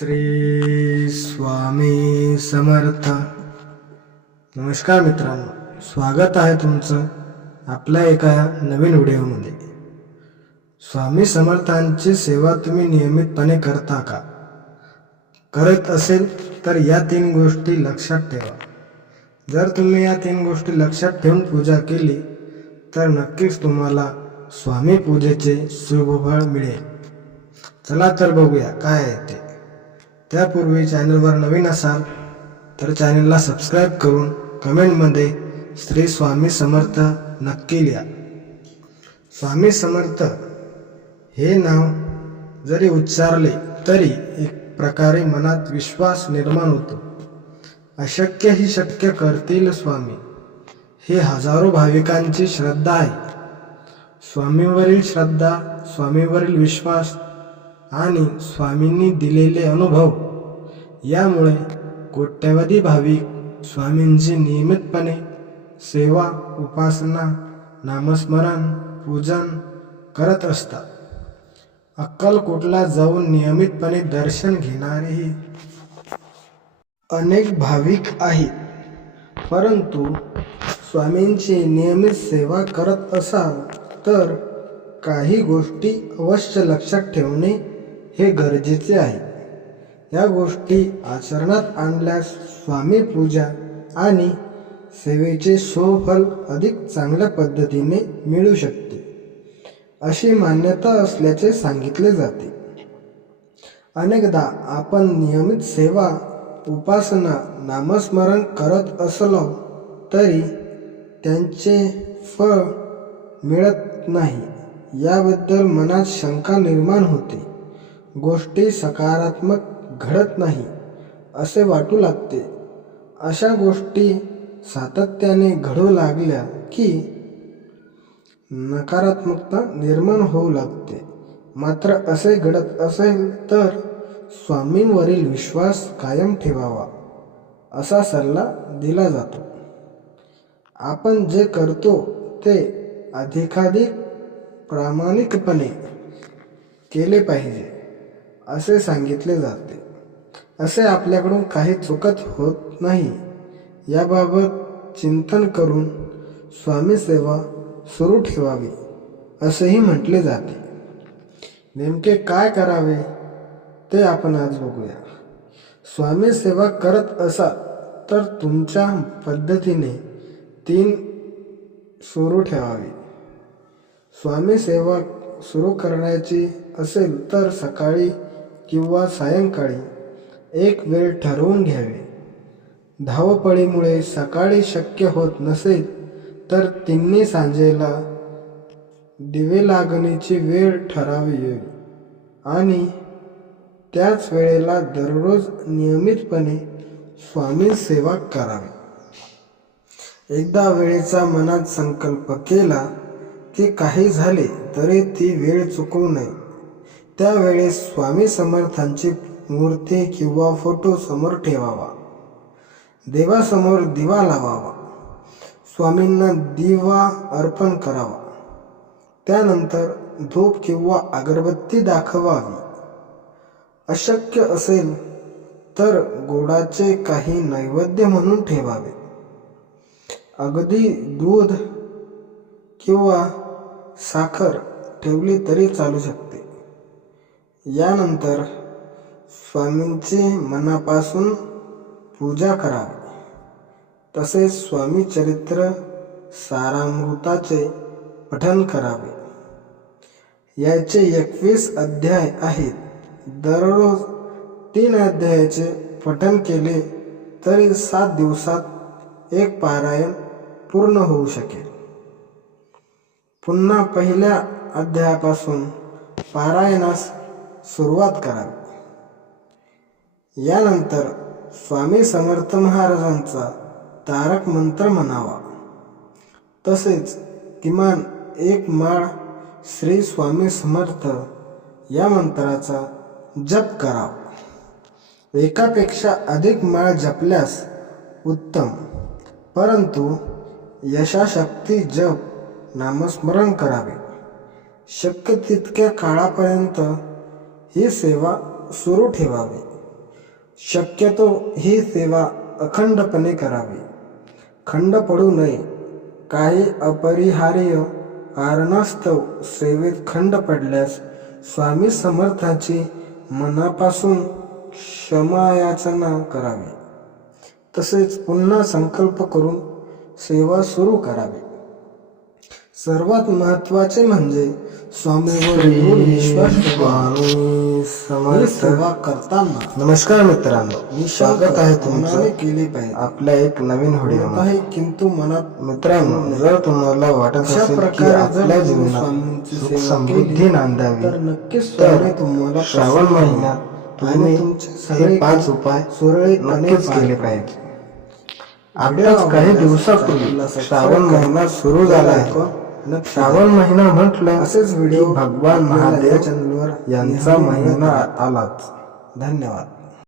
श्री स्वामी समर्थ. नमस्कार मित्रांनो, स्वागत आहे तुमचं आपल्या एका नवीन व्हिडिओमध्ये. स्वामी समर्थांची सेवा तुम्ही नियमितपणे करता का? करत असेल तर या 3 गोष्टी लक्षात ठेवा. जर तुम्ही या 3 गोष्टी लक्षात ठेवून पूजा केली तर नक्कीच तुम्हाला स्वामी पूजेचे शुभफळ मिळेल. चला तर बघूया काय आहे ते. त्यापूर्वी चॅनलवर नवीन असाल तर चॅनलला सबस्क्राईब करून कमेंटमध्ये श्री स्वामी समर्थ नक्की लिहा. स्वामी समर्थ हे नाव जरी उच्चारले तरी एक प्रकारे मनात विश्वास निर्माण होतो. अशक्य ही शक्य करतील स्वामी, हे हजारो भाविकांची श्रद्धा आहे. स्वामींवरील श्रद्धा, स्वामींवरील विश्वास आणि स्वामींनी दिलेले अनुभव यामुळे कोट्यवधी भाविक स्वामींची नियमितपणे सेवा, उपासना, नामस्मरण, पूजन करत असतात. अक्कलकोटला जाऊन नियमितपणे दर्शन घेणारेही अनेक भाविक आहेत. परंतु स्वामींची नियमित सेवा करत असाल तर काही गोष्टी अवश्य लक्षात ठेवणे हे गरजेचे आहे. या गोष्टी आचरणात आणल्यास स्वामी पूजा आणि सेवेचे शुभफल अधिक चांगल्या पद्धतीने मिळू शकते, अशी मान्यता असल्याचे सांगितले जाते. अनेकदा आपण नियमित सेवा, उपासना, नामस्मरण करत असलो तरी त्यांचे फळ मिळत नाही. याबद्दल मनात शंका निर्माण होते. गोष्टी सकारात्मक घडत नाही असे वाटू लागते. अशा गोष्टी सातत्याने घडू लागल्या की नकारात्मकता निर्माण होऊ लागते. मात्र असे घडत असेल तर स्वामींवरील विश्वास कायम ठेवावा असा सल्ला दिला जातो. आपण जे करतो ते अधिकाधिक प्रामाणिकपणे केले पाहिजे असे सांगितले जाते. असे आपल्याकडून काही चुकत होत नाही याबाबत चिंतन करून स्वामी सेवा सुरू ठेवावी असेही म्हटले जाते. नेमके काय करावे ते आपण आज बघूया. स्वामी सेवा करत असाल तर तुमच्या पद्धतीने 3 सुरू ठेवावी. स्वामी सेवा सुरू करण्याची असेल तर सकाळी किंवा सायंकाळी एक वेळ ठरवून घ्यावे. धावपळीमुळे सकाळी शक्य होत नसेल तर तिन्ही सांजेला दिवे लागणीची वेळ ठरावी आणि त्याच वेळेला दररोज नियमितपणे स्वामी सेवा करावी. एकदा वेळेचा मनात संकल्प केला की काही झाले तरी ती वेळ चुकवू नये. त्यावेळेस स्वामी समर्थांची मूर्ती किंवा फोटो समोर ठेवावा. देवासमोर दिवा लावावा. स्वामींना दिवा अर्पण करावा. त्यानंतर धूप किंवा अगरबत्ती दाखवावी. अशक्य असेल तर गोडाचे काही नैवेद्य म्हणून ठेवावे. अगदी दूध किंवा साखर ठेवली तरी चालू शकते. यानंतर स्वामींची मनापासून पूजा करावी. तसेच स्वामी चरित्र सारामृताचे पठण करावे. याचे 21 अध्याय आहेत. दररोज 3 अध्यायाचे पठण केले तरी 7 दिवसात एक पारायण पूर्ण होऊ शकेल. पुन्हा पहिल्या अध्यायापासून पारायणास सुरुवात करावी. यानंतर स्वामी समर्थ महाराजांचा तारक मंत्र म्हणावा. तसेच किमान 1 माळ श्री स्वामी समर्थ या मंत्राचा जप करावा. एकापेक्षा अधिक माळ जपल्यास उत्तम, परंतु यथाशक्ती जप, नामस्मरण करावे. शक्य तितक्या काळापर्यंत ही सेवा सुरू ठेवावी. शक्यतो ही सेवा अखंडपणे करावी. खंड पडू नये. काही अपरिहार्य कारणास्तव सेवेत खंड पडल्यास स्वामी समर्थांची मनापासून क्षमायाचना करावी. तसेच पुन्हा संकल्प करून सेवा सुरू करावी. सर्वात महत्त्वाचे म्हणजे स्वामीवर दृढ विश्वास ठेवा. ही सेवा करताना नमस्कार मित्रांनो, मी स्वागत आहे तुमचं केले पाहिजे आपल्या एक नवीन व्हिडिओ आहे. किंतु मनात मित्रांनो, जर तुम्हाला वाटत असेल की आपल्या जीवनात सुख समृद्धी नांदावी तर नक्कीच स्वामी तुम्हाला श्रावण महिन्यात तुम्ही हे 5 उपाय नक्कीच केले पाहिजे. आताच काही दिवसापूर्वी श्रावण महिना सुरू झाला आहे. श्रावण महिना म्हटलं असेच व्हिडिओ भगवान महादेव चॅनलवर यांचा महिना आलाच. धन्यवाद.